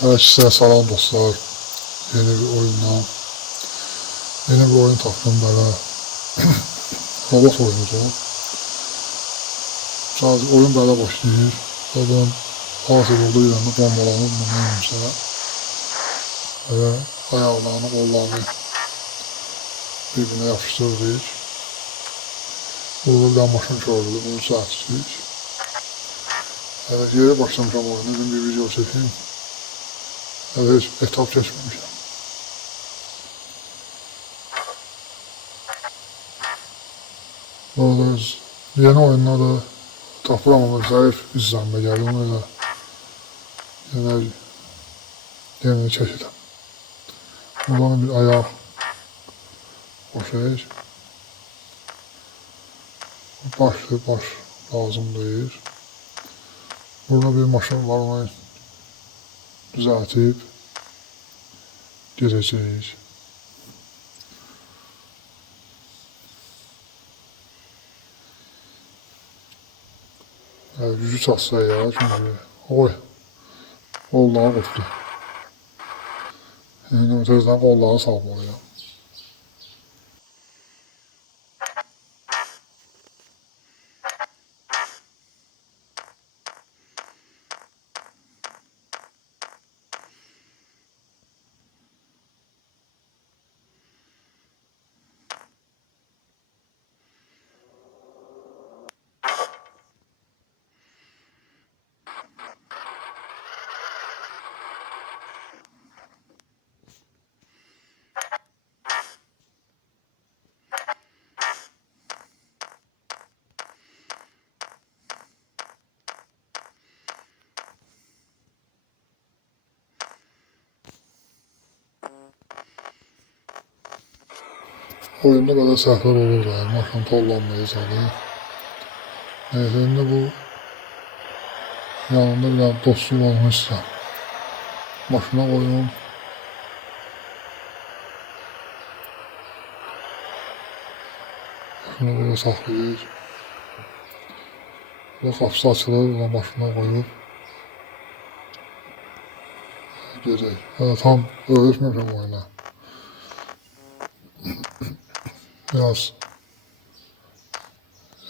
Her size salam dostlar. Yeni bir oyundan. Yeni bir oyun tapdım böyle. Robot oyunudur. Sadece oyun böyle başlayır. Ve ben hazır olduğu yerinde bombalanıp neyimse. Ve ayaqlarını, qollarını birbirine yapıştırırıq. Burada bir tane maşın gördük. Bunu düzəltdik. Evet, yeri başlamışam oyunu. Dedim bir video çekeyim. Evet, hiç etap geçmemişim. Burada yeni oyunlarda tapıram ama zayıf izlenme geldi. Öyle yeni çekildim. Buradan bir ayak o şey. Baş lazım değil. Burada bir maşın var, onu düzeltip gireceğiz. Yani gücü çatsa ya şimdi. Oy. Qolları qopdu. Yani tezden qolları salmalıyam. Oyunda böyle səhvlər olur da, maşın tollanmaya çalıyor. Neyse, şimdi bu yanında bir tane dostum olmuşsa maşına koyuyorum. Maşını burada saklayır. Ve kapısı açılır, ona maşına koyup gedək. Tam öyrətməmişəm oyuna. Biraz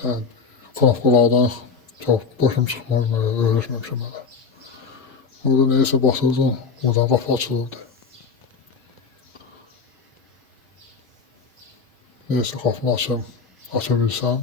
yani knopkalardan çok başım çıxmaz, öyrətməmişəm hələ. Burada neyse basırdım, oradan qapı açılırdı. Neyse qapını açabilsəm.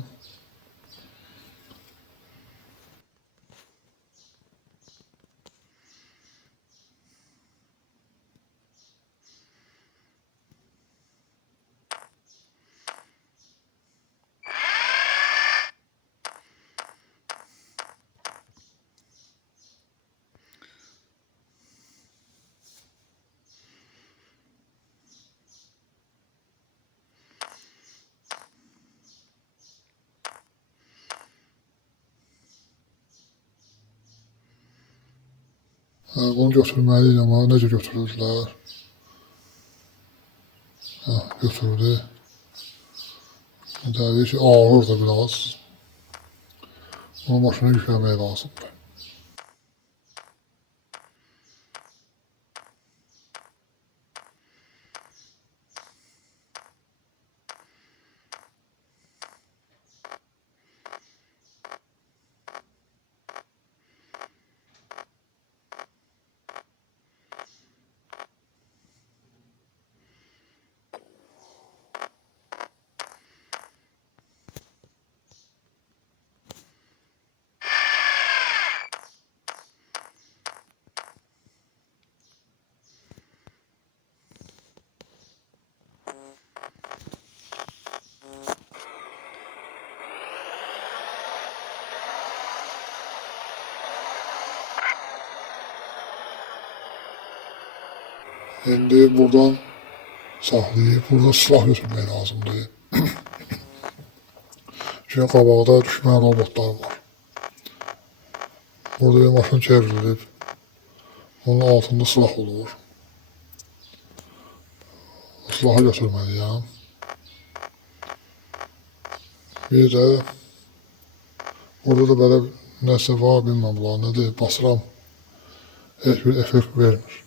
Bunu götürməliydim ama necə götürürdülər? Götürdü. Təbii ki ağır da biraz. Bunu maşına yükləmək lazımdır. Şimdi buradan saklayıp burada silah götürmək lazımdır. Çünkü qabaqda düşmən robotlar var. Burada bir maşın çevrilib. Onun altında silah olur. O silahı götürməliyəm. Bir də burada da belə nəsə var, bilməm bunlar nədir, basıram. heç bir effekt vermir.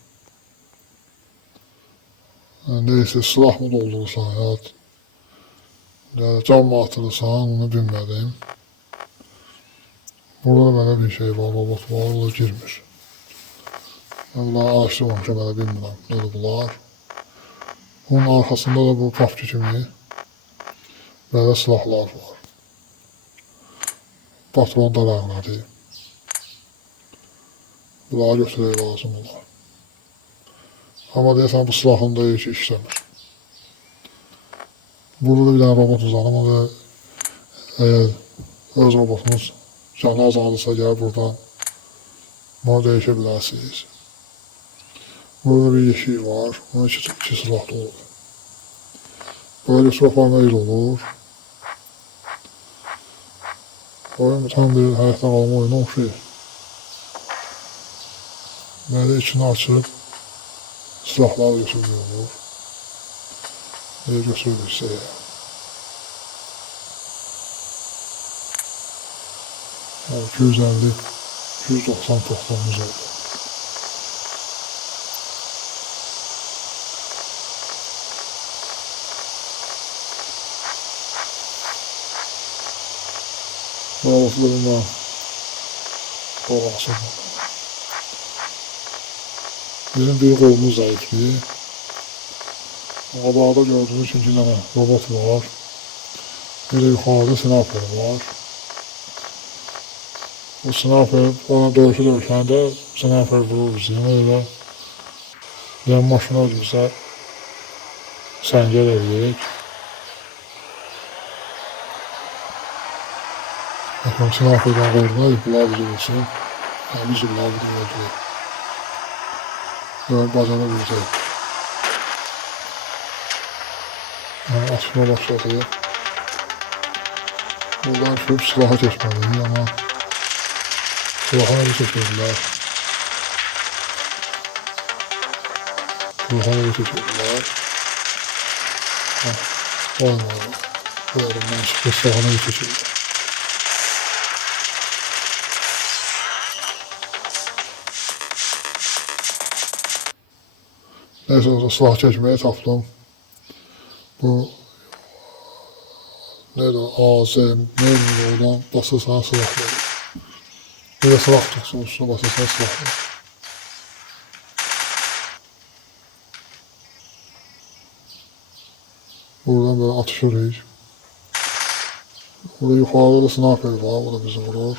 Yəni, neyse silah mı doldurursan ya can mı atırırsan, onu bilmədim. Burada da belə bir şey var, robot var, o da girmir. Bunları araşdırmamışam, hələ bilmirəm nədir bunlar. Bunun arxasında da bu kapçı kimi belə silahlar var. Patron darağınadır. Bunları götürək lazım olar. Amma deyəsən bu silahın da heç işləmir. Burada da bir dənə robot uzanır və əgər öz robotunuz canı azalırsa gəlib buradan bunu dəyişə bilərsiniz. Burada bir yeşik var, bunun iki silah da olur. Böyle soğuklarına il olur. Oyun tam bir hayattan alma oyunu oxşayır. Böyle içini açıb silahlar götürülür olur. Neyə götürülürsə ya. 250, 290 toxtamız oldu. Balıqlarına dolaşır. Bizim bir qolumuz zayıfdır. Qabağda gördüğünüz için iki tane robot var. Bir de yukarıda sniper var. Bu sniper ona dövüşəndə sniper vurur bizi. Öyle yan maşına özümüzə səngər eləyik. Bakın sniper'dan qorunayıq, bunlar bizi vursun. Yəni biz bunlar bizi öldürək. Böyle bacana biləcək. Yani açma başladı. Buradan düşüb silaha keçməliyik, amma silaha necə çəkirlər. Silaha necə çəkirlər. Olmadı. Bu yerimdən çıxdı, silaha necə çəkirlər. Neyse o silah çekmeye tapdım. Bu neydi o? AZ, neydi oradan basırsan silah verir. Bir de silah tutsun üstüne basırsan silah verir. Buradan böyle atışırız. Burada yukarıda da sniper var, o da bizi vurur.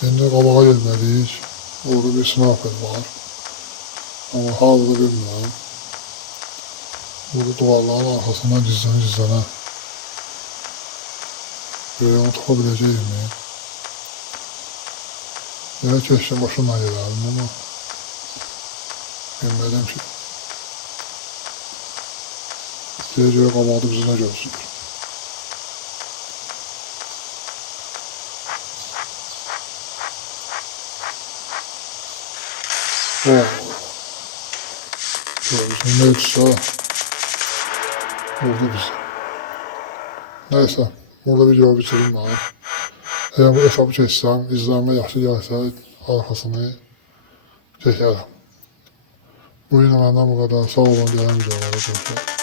Şimdi qabağa gelmeliyiz. Orada bir sniper var. Ama harada bilmirəm. Burada duvarların arkasından gizlənə böyle onu tuta biləcəyimi? Belə keçsin başımla gedəlim ama bilmədim ki. Deyəcək qabaqda bizi nə görsünür. Görürsün neyse vurdu bizi. Neyse burada videoyu bitireyim ben. Eğer bu hesabı çeksem, izlenme yaxşı gəlsə arkasını çəkərəm. Bu yine benden bu kadar. Sağ olun, gələn videolara görüşürüz.